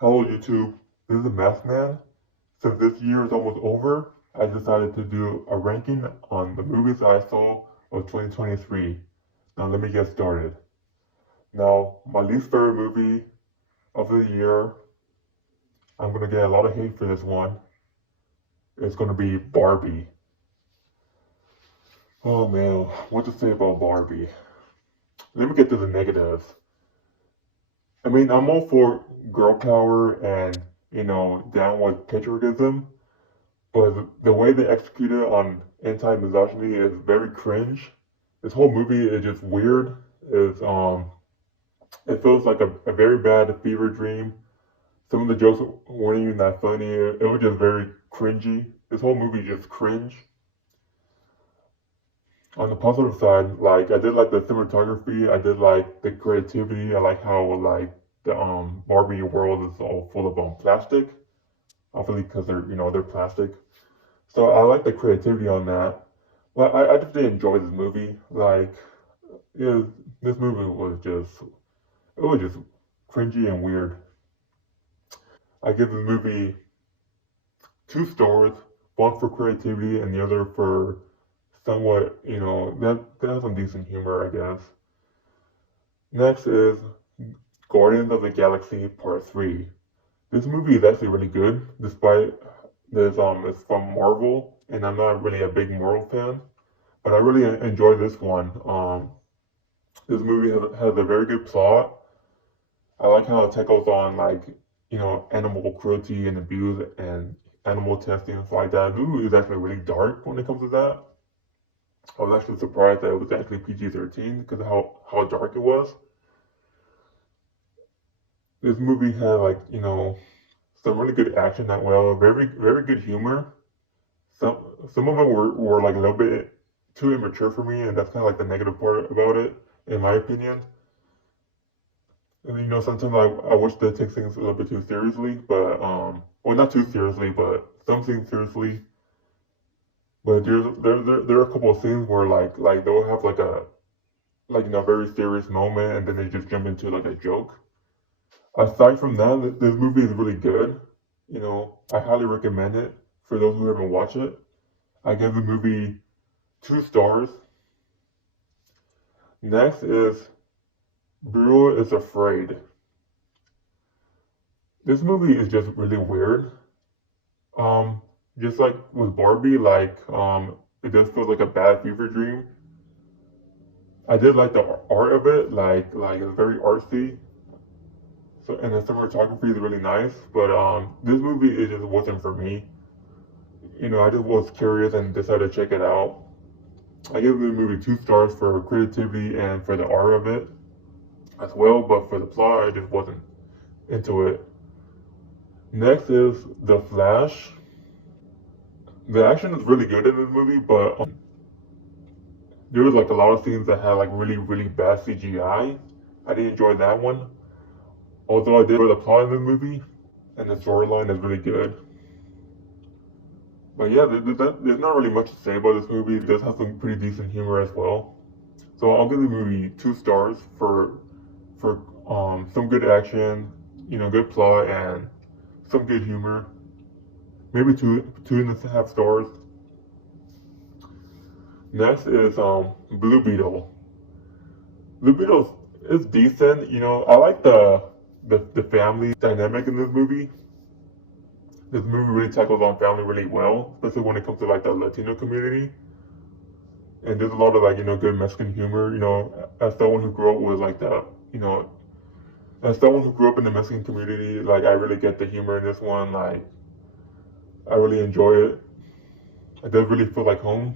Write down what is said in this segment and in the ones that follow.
Hello YouTube, this is Math Man. Since this year is almost over, I decided to do a ranking on the movies I saw of 2023. Now let me get started. Now, my least favorite movie of the year, I'm gonna get a lot of hate for this one. It's gonna be Barbie. Oh man, what to say about Barbie? Let me get to the negatives. I mean, I'm all for girl power and, down with patriotism. But the way they executed on anti-misogyny is very cringe. This whole movie is just weird. Is It feels like a very bad fever dream. Some of the jokes weren't even that funny. It was just very cringy. This whole movie is just cringe. On the positive side, like I did like the cinematography. I did like the creativity. I like how like the Barbie world is all full of plastic. Obviously, because they're plastic. So I like the creativity on that. Well, I just did enjoy this movie. Like, yeah, this movie was just cringy and weird. I give the movie 2 stars, one for creativity and the other for somewhat, that has some decent humor, I guess. Next is Guardians of the Galaxy Part 3. This movie is actually really good, despite it's from Marvel, and I'm not really a big Marvel fan. But I really enjoyed this one. This movie has a very good plot. I like how it tackles on like animal cruelty and abuse and animal testing and stuff like that. The movie is actually really dark when it comes to that. I was actually surprised that it was actually PG-13 because of how dark it was. This movie had like some really good action as well, very good humor. Some of them were like a little bit too immature for me, and that's kind of like the negative part about it, in my opinion. And sometimes I wish they take things a little bit too seriously, but well, not too seriously, but some things seriously. But there are a couple of scenes where like they'll have like very serious moment, and then they just jump into like a joke. Aside from that, this movie is really good. I highly recommend it for those who haven't watched it. I give the movie 2 stars. Next is Brewer is Afraid. This movie is just really weird. Um, just like with Barbie, it does feel like a bad fever dream. I did like the art of it, like it's very artsy. So and the cinematography is really nice, but this movie it just wasn't for me. I just was curious and decided to check it out. I give the movie 2 stars for creativity and for the art of it as well, but for the plot, I just wasn't into it. Next is The Flash. The action is really good in this movie, but there was like a lot of scenes that had like really bad CGI. I didn't enjoy that one. Although I did enjoy the plot in the movie and the storyline is really good. But yeah, there's not really much to say about this movie. It does have some pretty decent humor as well. So I'll give the movie 2 stars for some good action, good plot and some good humor. Maybe two and a half stars. Next is Blue Beetle. Blue Beetle is decent. I like the family dynamic in this movie. This movie really tackles on family really well, especially when it comes to like the Latino community. And there's a lot of like good Mexican humor. As someone who grew up with like as someone who grew up in the Mexican community, like I really get the humor in this one. Like I really enjoy it. It does really feel like home.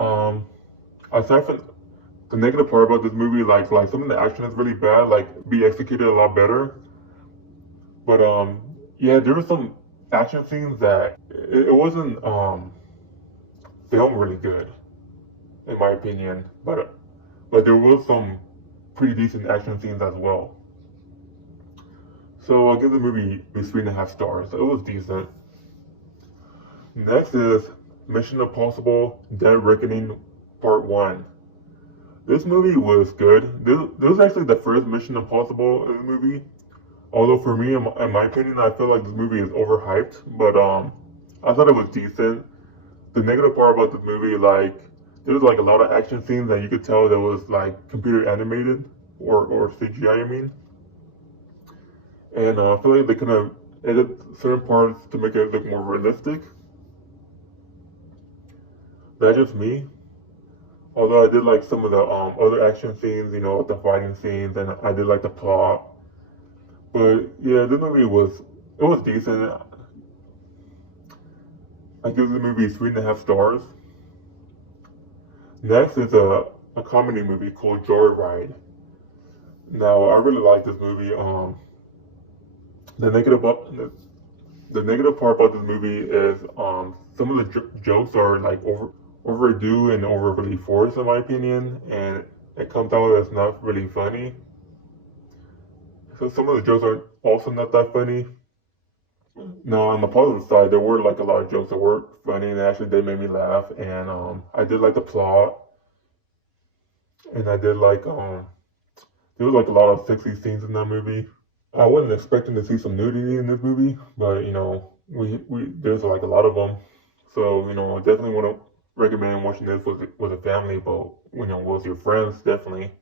Um, Aside from the negative part about this movie, like some of the action is really bad. Like be executed a lot better. But yeah, there were some action scenes that it wasn't filmed really good, in my opinion. But there was some pretty decent action scenes as well. So I'll give the movie 3.5 stars. It was decent. Next is Mission Impossible: Dead Reckoning Part 1. This movie was good. This was actually the first Mission Impossible in the movie. Although for me, in my opinion, I feel like this movie is overhyped. But I thought it was decent. The negative part about this movie, like, there was like a lot of action scenes that you could tell that was like computer animated or CGI. I mean, and I feel like they could have edited certain parts to make it look more realistic. That's just me. Although I did like some of the other action scenes, like the fighting scenes, and I did like the plot. But yeah, this movie was decent. I give the movie 3.5 stars. Next is a comedy movie called Joyride. Now I really like this movie. The negative the negative part about this movie is some of the jokes are like overdue and overly forced in my opinion, and it comes out as not really funny. So some of the jokes are also not that funny. Now on the positive side, there were like a lot of jokes that were funny and actually they made me laugh, and I did like the plot, and I did like there was like a lot of sexy scenes in that movie. I wasn't expecting to see some nudity in this movie, but we there's like a lot of them. So I definitely want to recommend watching this with a family, but with your friends, definitely.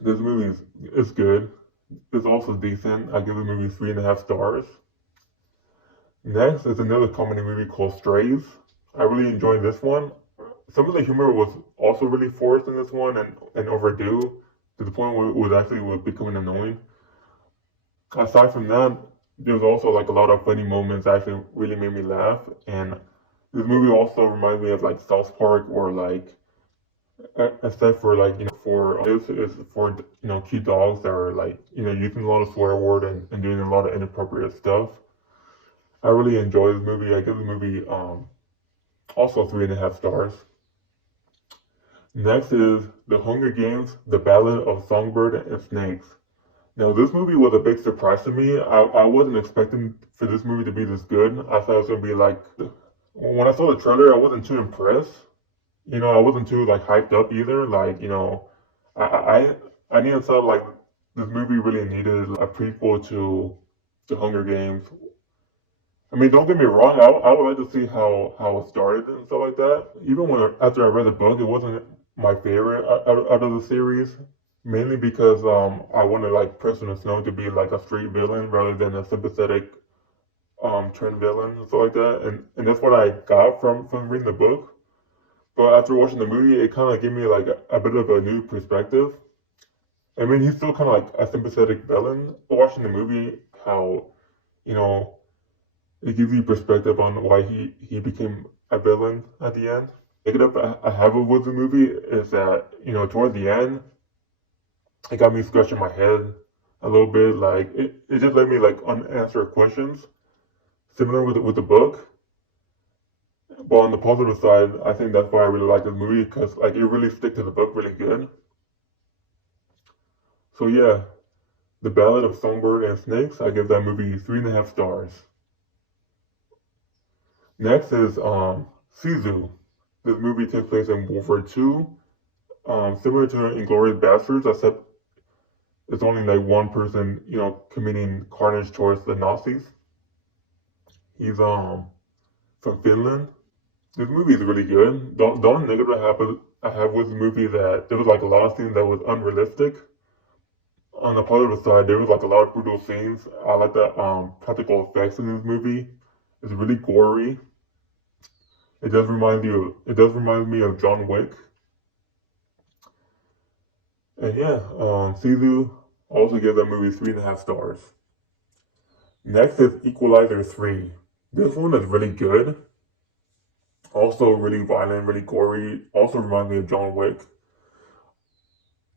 This movie is good. It's also decent. I give the movie 3.5 stars. Next is another comedy movie called Strays. I really enjoyed this one. Some of the humor was also really forced in this one and overdue to the point where it was becoming annoying. Aside from that, there's also like a lot of funny moments that actually really made me laugh. And this movie also reminds me of like South Park, or like except for like for this is for cute dogs that are like using a lot of swear word and doing a lot of inappropriate stuff. I really enjoy this movie. I give the movie also 3.5 stars. Next is The Hunger Games: The Ballad of Songbird and Snakes. Now, this movie was a big surprise to me. I wasn't expecting for this movie to be this good. I thought it was gonna be like when I saw the trailer, I wasn't too impressed. I wasn't too like hyped up either. Like, I I I didn't feel like this movie really needed a prequel to the Hunger Games. I mean, don't get me wrong. I would like to see how it started and stuff like that. Even when after I read the book, it wasn't my favorite out of the series. Mainly because I wanted like Preston Snow to be like a street villain rather than a sympathetic turned villain and stuff like that. And that's what I got from reading the book. But after watching the movie, it kind of gave me like a bit of a new perspective. I mean, he's still kind of like a sympathetic villain. But watching the movie, how you know it gives you perspective on why he became a villain at the end. Negative I have with the movie is that toward the end, it got me scratching my head a little bit. Like it just let me like unanswered questions, similar with the book. But on the positive side, I think that's why I really like this movie, because like it really stick to the book really good. So yeah, The Ballad of Songbird and Snakes, I give that movie 3.5 stars. Next is Sisu. This movie takes place in World War II, similar to Inglourious Basterds, except it's only like one person, committing carnage towards the Nazis. He's from Finland. This movie is really good. The only negative I have with the movie that there was like a lot of scenes that was unrealistic. On the positive side, there was like a lot of brutal scenes. I like the practical effects in this movie. It's really gory. It does remind me of John Wick. And yeah, Sisu also gives that movie 3.5 stars. Next is Equalizer 3. This one is really good. Also really violent, really gory. Also reminds me of John Wick.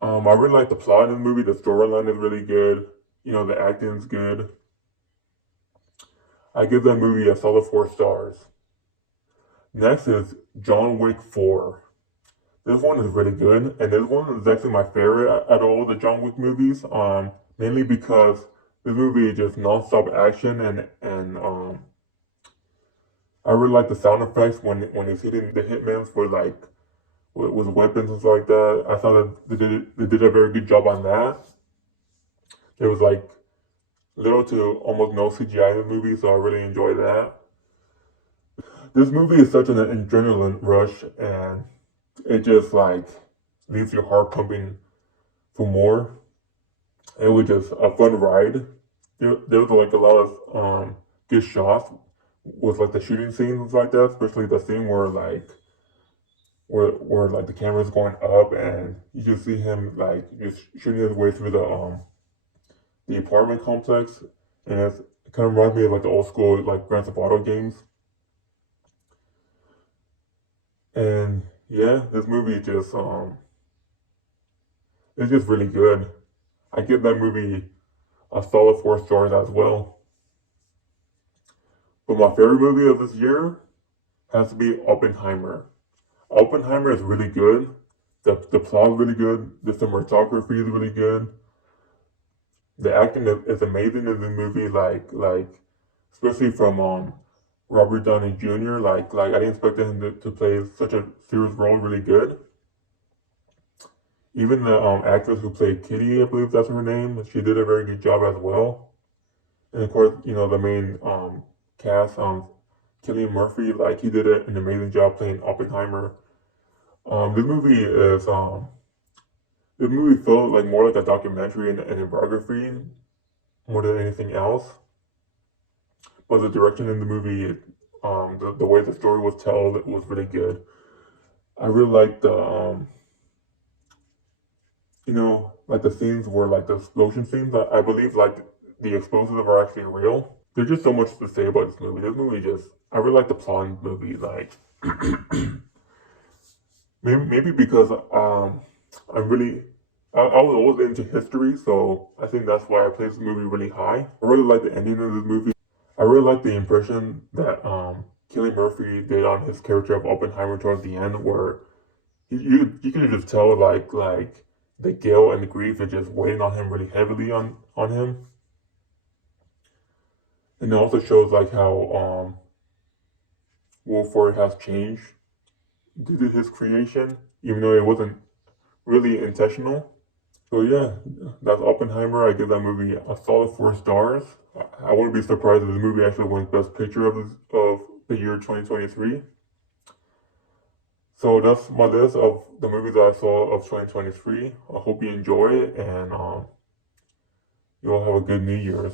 I really like the plot in the movie. The storyline is really good. The acting's good. I give that movie a solid 4 stars. Next is John Wick 4. This one is really good, and this one is actually my favorite out of all the John Wick movies. Mainly because this movie is just non-stop action, and I really like the sound effects when he's hitting the hitmans with like with weapons and stuff like that. I thought that they did a very good job on that. There was like little to almost no CGI in the movie, so I really enjoyed that. This movie is such an adrenaline rush, and it just like leaves your heart pumping for more. It was just a fun ride. There was like a lot of good shots with like the shooting scenes like that, especially the scene where like the camera's going up and you just see him like just shooting his way through the apartment complex, and it kind of reminds me of like the old school like Grand Theft Auto games. And yeah, this movie just it's just really good. I give that movie a solid 4 stars as well. But my favorite movie of this year has to be Oppenheimer. Oppenheimer is really good. The plot is really good. The cinematography is really good. The acting is amazing in the movie. Like especially from Robert Downey Jr. Like I didn't expect him to play such a serious role really good. Even the actress who played Kitty, I believe that's her name, she did a very good job as well. And of course, the main cast, Cillian Murphy, like he did an amazing job playing Oppenheimer. This movie is this movie felt like more like a documentary and a biography more than anything else. But the direction in the movie, the way the story was told, was really good. I really liked the like the scenes where like the explosion scenes. I believe like the explosives are actually real. There's just so much to say about this movie. This movie just, I really like the plot of the movie. Like maybe because I'm really I was always into history, so I think that's why I placed this movie really high. I really like the ending of this movie. I really like the impression that Cillian Murphy did on his character of Oppenheimer towards the end, where you can just tell like the guilt and the grief is just weighing on him really heavily on him. And it also shows like how Wolford has changed due to his creation, even though it wasn't really intentional. So yeah, that's Oppenheimer. I give that movie a solid 4 stars. I wouldn't be surprised if the movie actually wins Best Picture of the year 2023. So that's my list of the movies that I saw of 2023. I hope you enjoy it, and you all have a good New Year's.